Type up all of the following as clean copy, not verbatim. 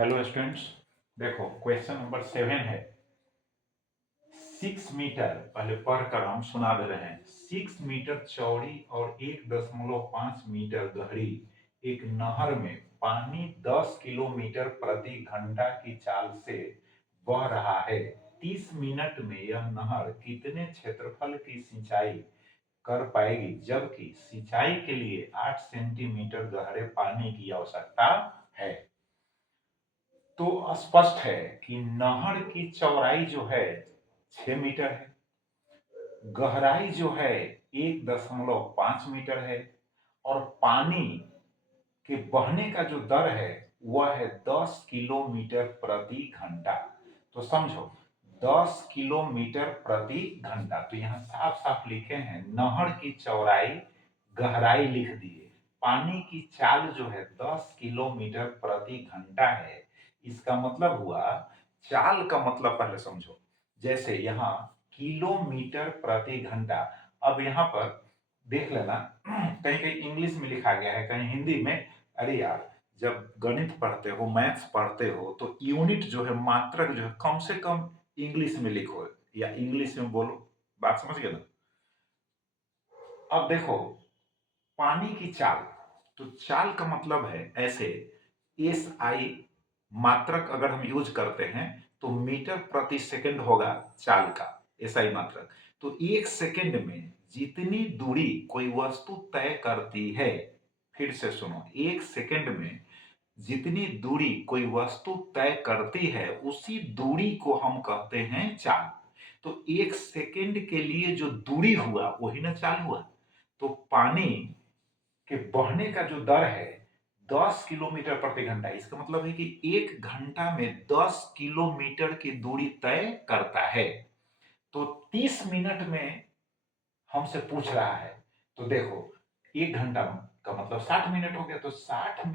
Hello students, देखो question number 7 है। 6 metre, पहले पढ़कर हम सुना दे रहे हैं। 6 मीटर चौड़ी और 1.5 मीटर गहरी एक नहर में पानी 10 किलोमीटर प्रति घंटा की चाल से बह रहा है। 30 मिनट में यह नहर कितने क्षेत्रफल की सिंचाई कर पाएगी, जबकि सिंचाई के लिए 8 सेंटीमीटर गहरे पानी की आवश्यकता है। तो स्पष्ट है कि नहर की चौड़ाई जो है 6 मीटर है, गहराई जो है 1.5 मीटर है और पानी के बहने का जो दर है वह है 10 किलोमीटर प्रति घंटा। तो समझो 10 किलोमीटर प्रति घंटा। तो यहाँ साफ साफ लिखे हैं नहर की चौड़ाई, गहराई लिख दिए, पानी की चाल जो है 10 किलोमीटर प्रति घंटा है। इसका मतलब हुआ, चाल का मतलब पहले समझो। जैसे यहाँ किलोमीटर प्रति घंटा, अब यहाँ पर देख लेना कहीं कहीं इंग्लिश में लिखा गया है, कहीं हिंदी में। अरे यार, जब गणित पढ़ते हो, मैथ्स पढ़ते हो, तो यूनिट जो है, मात्रक जो है, कम से कम इंग्लिश में लिखो या इंग्लिश में बोलो। बात समझ गए ना? अब देखो, पानी की चाल, तो चाल का मतलब है ऐसे, एस आई मात्रक अगर हम यूज करते हैं तो मीटर प्रति सेकंड होगा चाल का, एस आई मात्रक। तो 1 सेकंड में जितनी दूरी कोई वस्तु तय करती है, फिर से सुनो, 1 सेकंड में जितनी दूरी कोई वस्तु तय करती है उसी दूरी को हम कहते हैं चाल। तो 1 सेकंड के लिए जो दूरी हुआ वही ना चाल हुआ। तो पानी के बहने का जो दर है 10 किलोमीटर प्रति घंटा, इसका मतलब है कि 1 घंटा में 10 किलोमीटर की दूरी तय करता है। तो 30 मिनट में हमसे पूछ रहा है, तो देखो 1 घंटा का मतलब 60 मिनट हो गया। तो 60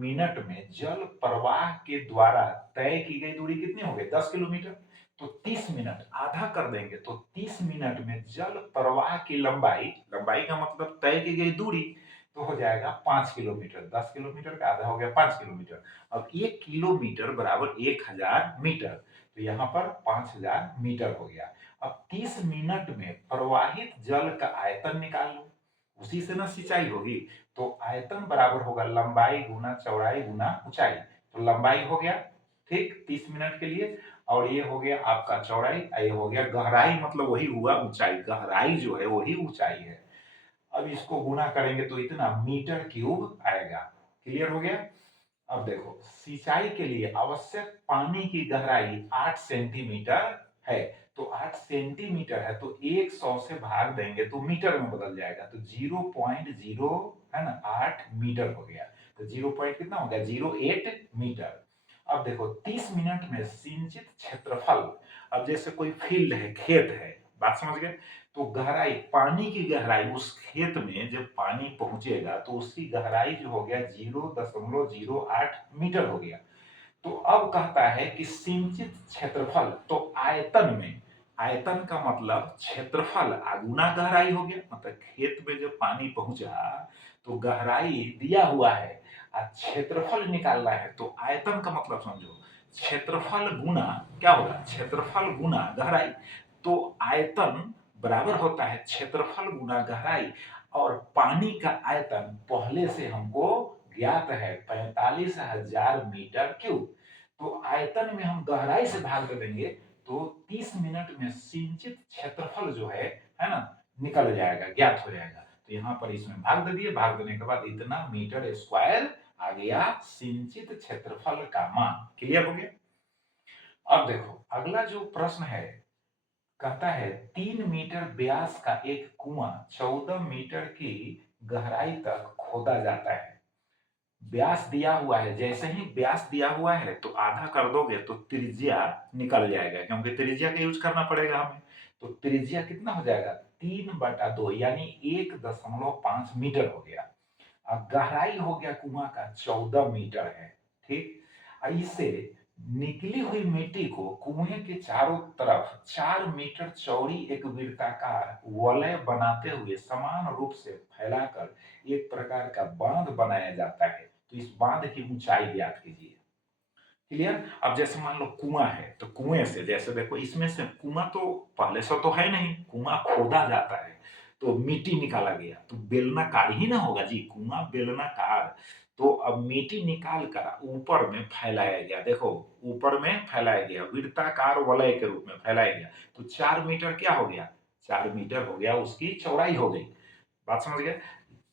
मिनट में जल प्रवाह के द्वारा तय की गई दूरी कितनी हो गई? 10 किलोमीटर। तो 30 मिनट आधा कर देंगे तो 30 मिनट में जल प्रवाह की लंबाई, लंबाई का मतलब तय की गई दूरी, तो हो जाएगा 5 किलोमीटर। 10 किलोमीटर का आधा हो गया 5 किलोमीटर। अब 1 किलोमीटर बराबर 1000 मीटर, तो यहाँ पर 5000 मीटर हो गया। अब 30 मिनट में प्रवाहित जल का आयतन निकाल लो, उसी से ना सिंचाई होगी। तो आयतन बराबर होगा लंबाई गुना चौड़ाई गुना ऊंचाई। तो लंबाई हो गया, ठीक, 30 मिनट के लिए, और ये हो गया आपका चौड़ाई, ये हो गया गहराई, मतलब वही हुआ ऊंचाई, गहराई जो है वही ऊंचाई है। अब इसको गुना करेंगे तो इतना मीटर क्यूब आएगा। क्लियर हो गया? अब देखो, सिंचाई के लिए आवश्यक पानी की गहराई 8 सेंटीमीटर है। तो 8 सेंटीमीटर है तो 100 से भाग देंगे तो मीटर में बदल जाएगा। तो 0.0 है ना, 8 मीटर हो गया। तो 0 पॉइंट कितना हो गया? 08 मीटर। अब देखो 30 मिनट में सिंचित क्षेत्रफल, अब जैसे कोई फील्ड है, खेत है, बात समझ गए? तो गहराई, पानी की गहराई, उस खेत में जब पानी पहुंचेगा तो उसकी गहराई जो हो गया 0.08 मीटर हो गया। तो अब कहता है कि सिंचित क्षेत्रफल, तो आयतन में, आयतन का मतलब क्षेत्रफल गुना गहराई हो गया। मतलब खेत में जब पानी पहुंचा तो गहराई दिया हुआ है और क्षेत्रफल निकालना है, तो आयतन का मतलब समझो, क्षेत्रफल गुना क्या होगा? क्षेत्रफल गुना गहराई। तो आयतन बराबर होता है क्षेत्रफल गुना गहराई, और पानी का आयतन पहले से हमको ज्ञात है 45,000 मीटर क्यूब। तो आयतन में हम गहराई से भाग दे देंगे तो 30 मिनट में सिंचित क्षेत्रफल जो है ना, निकल जाएगा, ज्ञात हो जाएगा। तो यहाँ पर इसमें भाग दे दिए, भाग देने के बाद इतना मीटर स्क्वायर आ गया सिंचित क्षेत्रफल का मान। क्लियर हो गया? अब देखो अगला जो प्रश्न है, कहता है 3 मीटर व्यास का एक कुआं 14 मीटर की गहराई तक खोदा जाता है। व्यास दिया हुआ है, जैसे ही व्यास दिया हुआ है तो आधा कर दोगे तो त्रिज्या निकल जाएगा, क्योंकि त्रिज्या का यूज करना पड़ेगा हमें। तो त्रिज्या कितना हो जाएगा? 3/2 यानी 1.5 मीटर हो गया। अब गहराई हो गया कुआं का 14 मीटर है, ठीक। इससे निकली हुई मिट्टी को कुएं के चारों तरफ 4 मीटर चौड़ी एक वृत्ताकार वलय बनाते हुए समान रूप से फैलाकर एक प्रकार का बांध बनाया जाता है। तो इस बांध की ऊंचाई ज्ञात कीजिए। क्लियर। अब जैसे मान लो कुआं है, तो कुएं से जैसे देखो इसमें से कुआं तो पहले से तो है नहीं, कुआं खोदा जाता है तो मिट्टी निकाला गया, तो बेलनाकार ही ना होगा जी, कुआं बेलनाकार। तो अब मिट्टी निकाल कर ऊपर में फैलाया गया, देखो ऊपर में फैलाया गया, वृत्ताकार वलय के रूप में फैलाया गया, तो 4 मीटर क्या हो गया, 4 मीटर हो गया, उसकी चौड़ाई हो गई। बात समझ गए।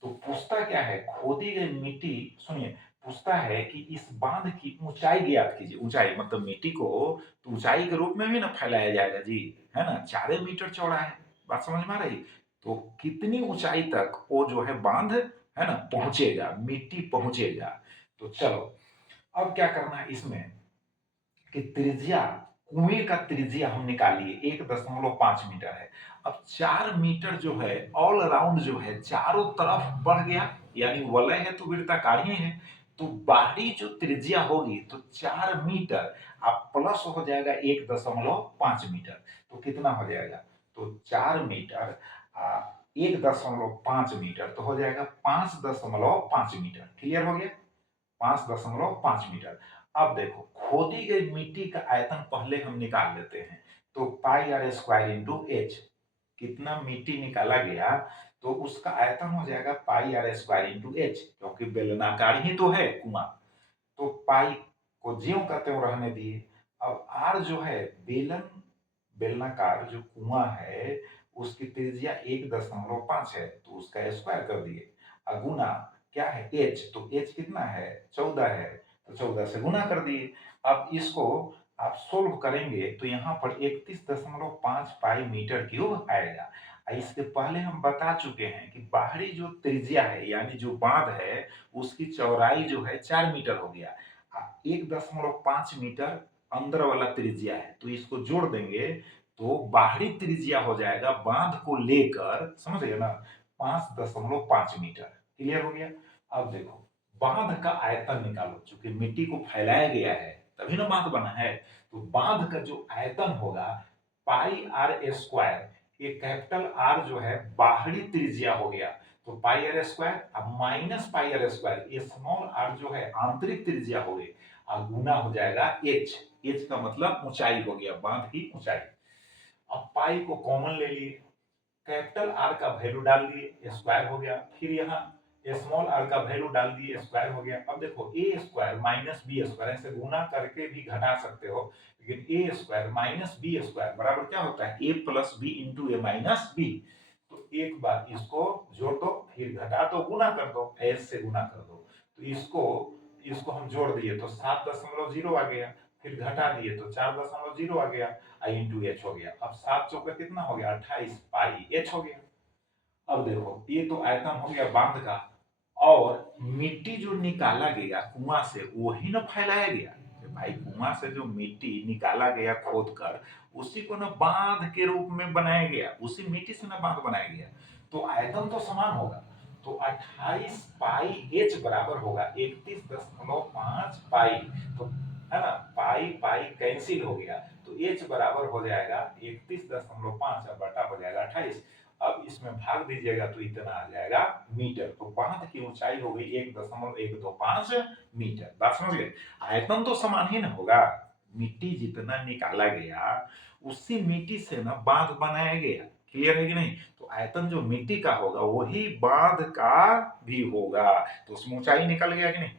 तो पूछता क्या है, खोदी गई मिट्टी, सुनिए, पूछता है कि इस बांध की ऊंचाई ज्ञात कीजिए। ऊंचाई मतलब मिट्टी को तो ऊंचाई के रूप में भी ना फैलाया जाएगा जी, है ना, 4 मीटर चौड़ा है। बात समझ में आ रही। तो कितनी ऊंचाई तक वो जो है बांध है ना पहुंचेगा, मिट्टी पहुंचेगा। तो चलो अब क्या करना है इसमें कि त्रिज्या, कुएं का त्रिज्या हम निकालिए 1.5 मीटर है। अब 4 मीटर जो है ऑल अराउंड जो है चारों तरफ बढ़ गया, यानी वलय है तो वृत्ताकार ही है, तो बाहरी जो त्रिज्या होगी तो 4 मीटर अब प्लस हो जाएगा 1.5 मीटर, तो कितना हो जाएगा, तो 4 मीटर 1.5 मीटर तो हो जाएगा 5.5 मीटर। क्लियर हो गया, 5.5 मीटर। अब देखो खोदी गई मिट्टी का आयतन पहले हम निकाल लेते हैं, तो पाई आर स्क्वायर इंटू एच, कितना मिट्टी निकाला गया तो उसका आयतन हो जाएगा पाई आर स्क्वायर इंटू एच, क्योंकि बेलनाकार ही तो है कुआं, तो पाई को ज्यों करते हुए रहने दिए। अब आर जो है बेलनाकार जो कुआं है उसकी त्रिज्या 1.5 है, तो उसका स्क्वायर कर दिए, अगुना क्या है एच, तो एच कितना है 14 है, तो 14 से गुना कर दिए। अब इसको आप सोल्व करेंगे तो यहाँ पर 31.5 पाई मीटर क्यूब आएगा। इसके पहले हम बता चुके हैं कि बाहरी जो त्रिज्या है यानी जो बांध है उसकी चौड़ाई जो है 4 मीटर हो गया, 1.5 मीटर अंदर वाला त्रिज्या है, तो इसको जोड़ देंगे तो बाहरी त्रिज्या हो जाएगा बांध को लेकर, समझ गए ना, 5.5 मीटर। क्लियर हो गया। अब देखो बांध का आयतन निकालो, चूंकि मिट्टी को फैलाया गया है तभी ना बांध बना है, तो बांध का जो आयतन होगा पाई आर स्क्वायर, ये कैपिटल आर जो है बाहरी त्रिज्या हो गया, तो पाई आर स्क्वायर अब माइनस पाई आर स्क्वायर, ये स्मॉल आर जो है आंतरिक त्रिज्या हो गई, और गुना हो जाएगा एच, एच का मतलब ऊंचाई हो गया, बांध की ऊंचाई। अब पाई को कॉमन ले लिए, कैपिटल आर का वैल्यू डाल दिए, स्क्वायर हो गया, फिर यहाँ स्मॉल आर का वैल्यू डाल दिए, स्क्वायर हो गया। अब देखो ए स्क्वायर माइनस बी स्क्वायर, ऐसे गुना करके भी घटा सकते हो, लेकिन ए स्क्वायर माइनस बी स्क्वायर बराबर क्या होता है, ए प्लस बी इंटू ए माइनस बी। तो एक बार इसको जोड़ दो, फिर घटा दो, गुना कर दो, एस से गुना कर दो, तो इसको इसको हम जोड़ दिए तो 7.0 आ गया, फिर घटा दिए तो 4.0 आ गया, आई इंटू एच हो गया। अब 7 चौका कितना हो गया 28 पाई एच हो गया। अब देखो ये तो आयतन हो गया बांध का, और मिट्टी जो निकाला गया कुआं से वही ना फैलाया गया, कि भाई कुआं से जो मिट्टी निकाला गया खोद कर उसी को ना बांध के रूप में बनाया गया, उसी मिट्टी से ना बांध बनाया गया, तो आयतन तो समान होगा। तो 28 पाई एच बराबर होगा 31.5 पाई, तो है ना, पाई पाई कैंसिल हो गया, तो एच बराबर हो जाएगा 31.5 बटा हो जाएगा 28। अब इसमें भाग दीजिएगा तो इतना आ जाएगा मीटर, तो बांध की ऊंचाई हो गई 1.125 मीटर। बात समझ गए। आयतन तो समान ही ना होगा, मिट्टी जितना निकाला गया उसी मिट्टी से ना बांध बनाया गया। क्लियर है कि नहीं। तो आयतन जो मिट्टी का होगा वही बांध का भी होगा, तो उसमें ऊंचाई निकल गया कि नहीं।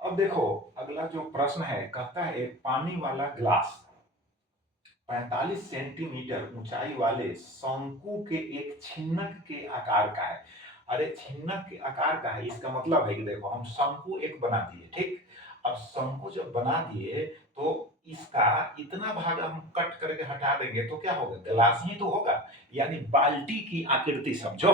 अब देखो अगला जो प्रश्न है, कहता है एक पानी वाला ग्लास 45 सेंटीमीटर ऊंचाई वाले शंकु के एक छिन्नक के आकार का है। अरे छिन्नक के आकार का है, इसका मतलब है कि देखो हम शंकु एक बना दिए, ठीक। अब शंकु जब बना दिए तो इसका इतना भाग हम कट करके हटा देंगे तो क्या होगा, ग्लास ही तो होगा, यानी बाल्टी की आकृति समझो,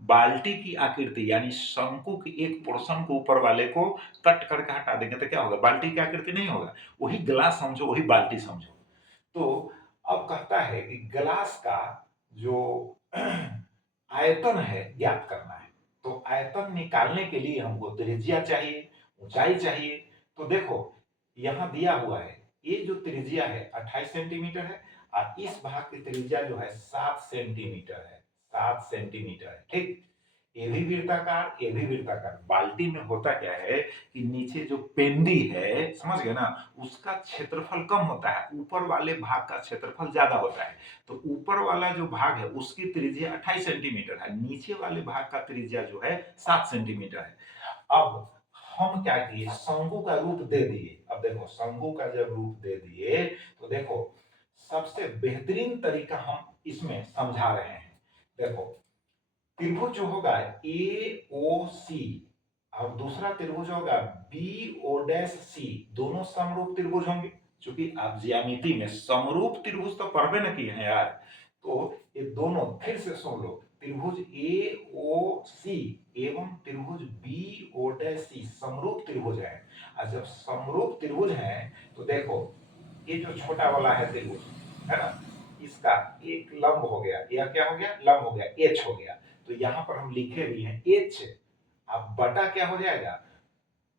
बाल्टी की आकृति, यानी शंकु की एक पोर्शन को ऊपर वाले को कट करके हटा देंगे तो क्या होगा, बाल्टी की आकृति नहीं होगा, वही ग्लास समझो, वही बाल्टी समझो। तो अब कहता है कि ग्लास का जो आयतन है ज्ञात करना है, तो आयतन निकालने के लिए हमको त्रिज्या चाहिए, ऊंचाई चाहिए। तो देखो यहां दिया हुआ है, ये जो त्रिज्या है 28 सेंटीमीटर है, और इस भाग की त्रिज्या जो है 7 सेंटीमीटर है, 7 सेंटीमीटर है, ठीक। ये भी वृत्ताकार, ये भी वृत्ताकार। बाल्टी में होता क्या है कि नीचे जो पेंदी है, समझ गए ना, उसका क्षेत्रफल कम होता है, ऊपर वाले भाग का क्षेत्रफल ज्यादा होता है। तो ऊपर वाला जो भाग है उसकी त्रिज्या 28 सेंटीमीटर है, नीचे वाले भाग का त्रिज्या जो है 7 सेंटीमीटर है। अब हम क्या किए, शंकु का रूप दे दिए। अब देखो शंकु का जब रूप दे दिए तो देखो सबसे बेहतरीन तरीका हम इसमें समझा रहे हैं। देखो त्रिभुज जो होगा ए ओ सी और दूसरा त्रिभुज होगा बी ओ डैश सी, दोनों समरूप त्रिभुज होंगे। क्योंकि आप ज्यामिति में समरूप त्रिभुज तो पढ़बे न किए हैं यार, तो ये दोनों फिर से सुन लो, त्रिभुज ए ओ सी एवं त्रिभुज बी ओ डैश सी समरूप त्रिभुज है। और जब समरूप त्रिभुज है तो देखो ये जो छोटा वाला है त्रिभुज है ना, इसका एक लंब हो गया, यह क्या हो गया, लंब हो गया, एच हो गया। तो यहां पर हम लिखे भी हैं एच, अब बटा क्या हो जाएगा,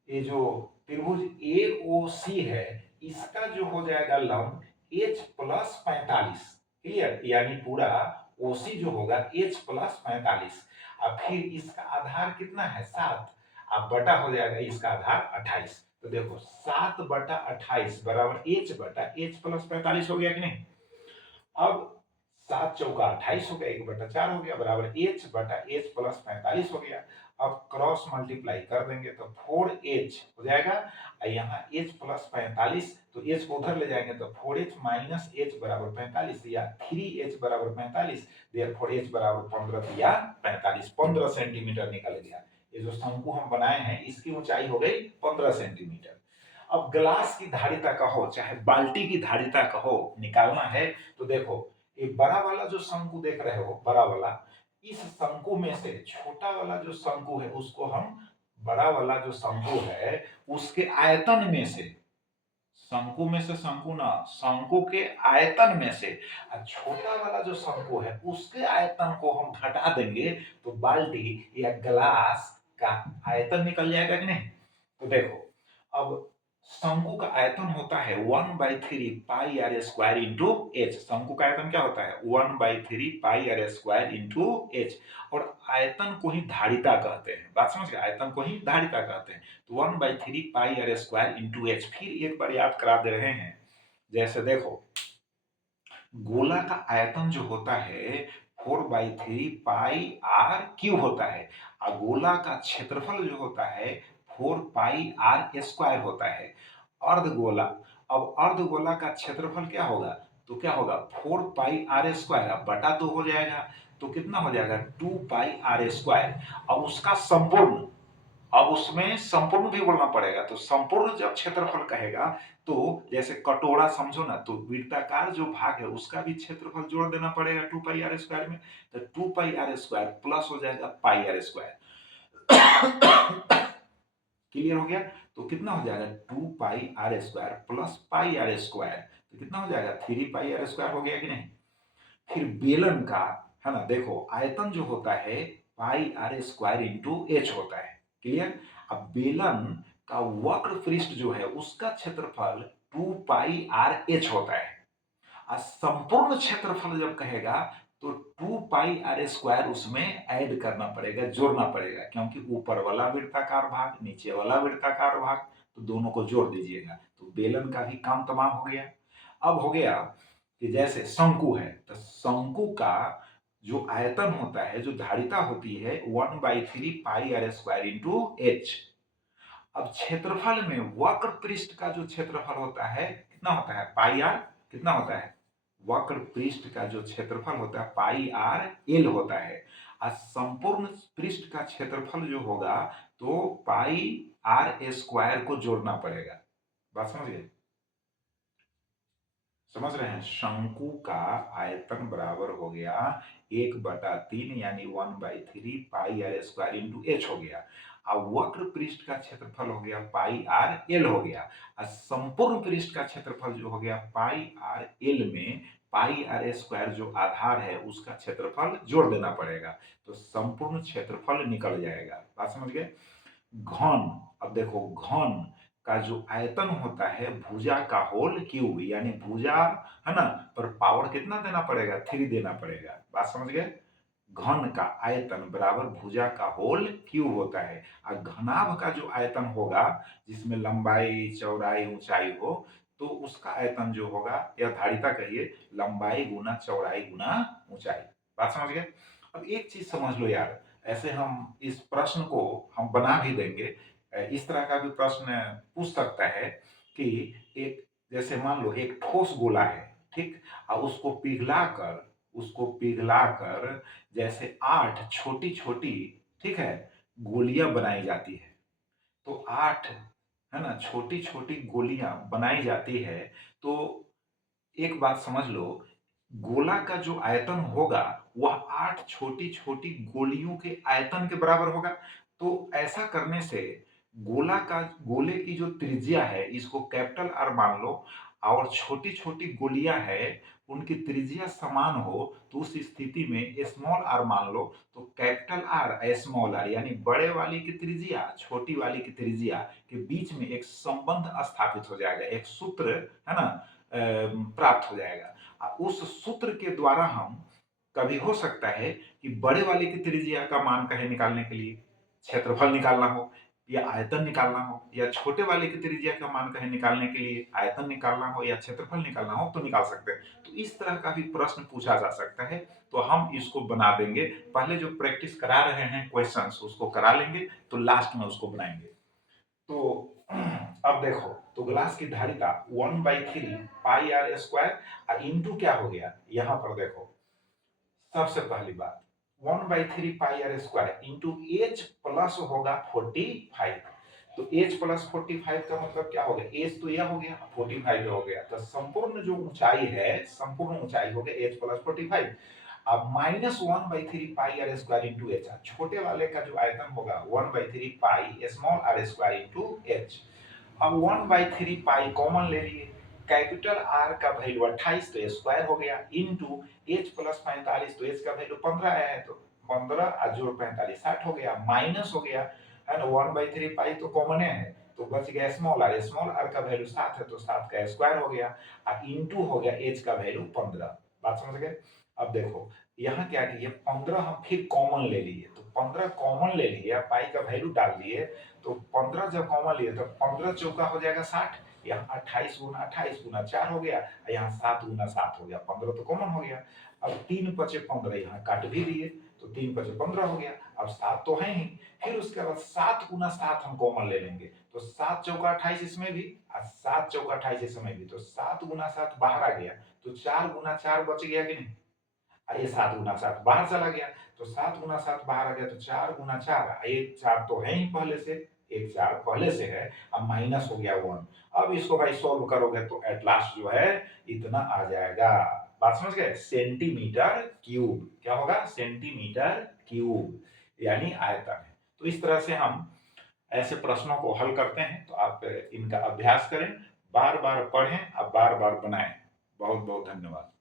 ये जो त्रिभुज ए ओ सी है इसका जो हो जाएगा लंब एच प्लस 45, क्लियर, यानी पूरा ओसी जो होगा एच प्लस 45। अब फिर इसका आधार कितना है 7, अब बटा हो जाएगा इसका आधार 28। तो देखो 7 बटा 28 बराबर एच बटा एच प्लस 45 हो गया कि नहीं। अब 7 चौका 28 हो गया, 1/4 हो गया बराबर एच बटा एच प्लस 45 हो गया। अब क्रॉस मल्टीप्लाई कर देंगे तो 4h हो जाएगा, और यहाँ h प्लस 45, तो h को उधर ले जाएंगे तो 4h माइनस h बराबर 45 या 3h बराबर 45, देयरफॉर h बराबर 15 या 45, 15 सेंटीमीटर निकल गया। ये जो शंकु हम बनाए हैं इसकी ऊंचाई हो गई 15 सेंटीमीटर। अब ग्लास की धारिता का हो चाहे बाल्टी की धारिता का हो निकालना है, तो देखो ये बड़ा वाला जो शंकु देख रहे हो, बड़ा वाला, इस शंकु में से छोटा वाला जो शंकु है उसको हम, बड़ा वाला जो शंकु है उसके आयतन में से, शंकु में से शंकु ना, शंकु के आयतन में से छोटा वाला जो शंकु है उसके आयतन को हम घटा देंगे तो बाल्टी या ग्लास का आयतन निकल जाएगा कि नहीं। तो देखो अब शंकु का आयतन होता है 1/3 pi are square into H. शंकु का आयतन क्या होता है 1/3 pi are square into H, और आयतन को ही धारिता कहते हैं। बात समझ गए, आयतन को ही धारिता कहते हैं। तो 1/3 pi are square into H. फिर एक बार याद करा दे रहे हैं, जैसे देखो गोला का आयतन जो होता है 4/3 पाई आर क्यूब होता है, और गोला का क्षेत्रफल जो होता है 4 पाई आर स्क्वायर होता है। अर्धगोला, अब अर्धगोला का क्षेत्रफल क्या होगा, तो क्या होगा 4 पाई आर स्क्वायर, अब बटा 2 हो जाएगा, तो कितना हो जाएगा 2 पाई आर स्क्वायर। अब उसका संपूर्ण, अब उसमें संपूर्ण भी बोलना पड़ेगा, तो संपूर्ण जब क्षेत्रफल कहेगा तो जैसे कटोरा समझो ना, तो वृत्ताकार जो भाग है उसका भी क्षेत्रफल जोड़ देना पड़ेगा 2 पाई आर स्क्वायर में, तो 2 पाई आर स्क्वायर प्लस हो जाएगा पाई आर स्क्वायर। क्लियर हो गया, तो कितना हो जाएगा 2 pi are square plus pi are square, तो कितना हो जाएगा 3 पाई आर स्क्वायर हो गया कि नहीं। फिर बेलन का है ना, देखो आयतन जो होता है पाई आर स्क्वायर इंटू एच होता है, क्लियर। अब बेलन का वक्र पृष्ठ जो है उसका क्षेत्रफल 2 पाई आर एच होता है, और संपूर्ण क्षेत्रफल जब कहेगा तो 2 पाई आर स्क्वायर उसमें ऐड करना पड़ेगा, जोड़ना पड़ेगा, क्योंकि ऊपर वाला वृत्ताकार भाग नीचे वाला वृत्ताकार भाग, तो दोनों को जोड़ दीजिएगा, तो बेलन का भी काम तमाम हो गया। अब हो गया कि जैसे शंकु है, तो शंकु का जो आयतन होता है, जो धारिता होती है 1/3 pi are square into h. अब क्षेत्रफल में वक्र पृष्ठ का जो क्षेत्रफल होता है कितना होता है पाई आर, कितना होता है, वक्र पृष्ठ का जो क्षेत्रफल होता है पाई आर एल होता है, और संपूर्ण पृष्ठ का क्षेत्रफल जो होगा तो पाई आर स्क्वायर को जोड़ना पड़ेगा। बात समझ गए, समझ रहे हैं। शंकु का आयतन बराबर हो गया 1/3 यानी 1/3 pi are square into H हो गया, अब वक्र पृष्ठ का क्षेत्रफल हो गया पाई आर एल हो गया, और संपूर्ण पृष्ठ का क्षेत्रफल जो हो गया पाई आर एल में पाई आर स्क्वायर जो आधार है उसका क्षेत्रफल जोड़ देना पड़ेगा, तो संपूर्ण क्षेत्रफल निकल जाएगा। बात समझ गए। घन, अब देखो घन का जो आयतन होता है भुजा का होल क्यूब, यानी भुजा है ना पर पावर कितना देना पड़ेगा 3 देना पड़ेगा। बात समझ गए। घन का आयतन बराबर भुजा का होल क्यूब होता है। और घनाभ का जो आयतन होगा, जिसमें लंबाई, चौड़ाई, ऊंचाई हो, तो उसका आयतन जो होगा, या धारिता कहिए, लंबाई गुना चौड़ाई गुना ऊंचाई। बात समझ गए? अब एक चीज समझ लो यार, ऐसे हम इस प्रश्न को हम बना भी देंगे। इस तरह का भी प्रश्न पूछ सकता है कि एक, जैसे मान लो एक ठोस गोला है, ठीक, और उसको पिघला कर जैसे 8 छोटी-छोटी, ठीक है, गोलियां बनाई जाती है। तो 8, है ना, छोटी-छोटी गोलियां बनाई जाती है। तो एक बात समझ लो, गोला का जो आयतन होगा वह 8 छोटी-छोटी गोलियों के आयतन के बराबर होगा। तो ऐसा करने से गोले की जो त्रिज्या है, इसको कैपिटल आर मान लो, और छोटी-छोटी गोलियां है, उनकी त्रिज्या समान हो, तो उस स्थिति में स्मॉल आर मान लो, तो कैपिटल आर स्मॉल आर, यानी बड़े वाली की त्रिज्या छोटी वाली की त्रिज्या के बीच में एक संबंध स्थापित हो जाएगा, एक सूत्र, है ना, प्राप्त हो जाएगा। उस सूत्र के द्वारा हम, कभी हो सकता है कि बड़े वाले की त्रिज्या का मान कहे निकालने के लिए क्षेत्रफल निकालना हो, या आयतन निकालना हो, या छोटे वाले की त्रिज्या का मान कहे निकालने के लिए आयतन निकालना हो या क्षेत्रफल निकालना हो, तो निकाल सकते हैं। तो इस तरह का भी प्रश्न पूछा जा सकता है। तो हम इसको बना देंगे, पहले जो प्रैक्टिस करा रहे हैं क्वेश्चंस उसको करा लेंगे, तो लास्ट में उसको बनाएंगे। तो अब देखो, तो ग्लास की धारिता 1/3 पाई आर स्क्वायर, और इंटू क्या हो गया यहां पर देखो, सबसे पहली बात 1/3 pi are square into H plus होगा 45। तो एच प्लस 45 का मतलब क्या हो गया, एच तो यह हो गया, 45 हो गया, तो संपूर्ण जो ऊंचाई है, संपूर्ण ऊंचाई हो गया एच प्लस 45। अब -1/3 pi are square into h, छोटे वाले का जो आयतन होगा 1/3 pi small r square into h. अब 1/3 पाई कॉमन ले लिए, कैपिटल आर का वैल्यू 28, तो स्क्वायर हो गया, इंटू एच प्लस 45, तो एच का वैल्यू 15 आया है, तो 15 और जोड़ 45 60 हो गया, माइनस हो गया, है ना, 1/3 पाई तो कॉमन है, तो बच गया स्मॉल आर का वैल्यू 7 है, तो 7 का स्क्वायर हो गया, और इंटू हो गया एच का वैल्यू 15। बात समझ गए? अब देखो, यहाँ क्या किए, 15 हम फिर कॉमन ले लिए, तो 15 कॉमन ले लिए, पाई का वैल्यू डाल दिए, तो 15 जब कॉमन लिए तो 15 चौका हो जाएगा 60, यहाँ 28 गुना 4 हो गया, यहाँ 7 गुना 7 हो गया, 15 तो कॉमन हो गया। अब 3 पचे 15, यहाँ काट भी दिए, तो 3 पचे 15 हो गया। अब 7 तो है ही, फिर उसके बाद 7 गुना 7 हम कॉमन ले लेंगे, तो 7 चौका 28 इसमें भी, और 7 चौका 28 इसमें भी, तो 7 गुना 7 बाहर आ गया, तो 4 गुना 4 बच गया कि नहीं, ये 7 गुना 7 बाहर चला गया, तो 7 गुना 7 बाहर आ गया, तो 4 गुना 4, एक 4 तो है ही पहले से, एक 4 पहले से है, अब माइनस हो गया 1। अब इसको भाई सॉल्व करोगे तो एट लास्ट जो है इतना आ जाएगा। बात समझ गए, सेंटीमीटर क्यूब, क्या होगा, सेंटीमीटर क्यूब, यानी आयतन है। तो इस तरह से हम ऐसे प्रश्नों को हल करते हैं, तो आप इनका अभ्यास करें, बार बार पढ़ें और बार बार बनाएं। बहुत बहुत धन्यवाद।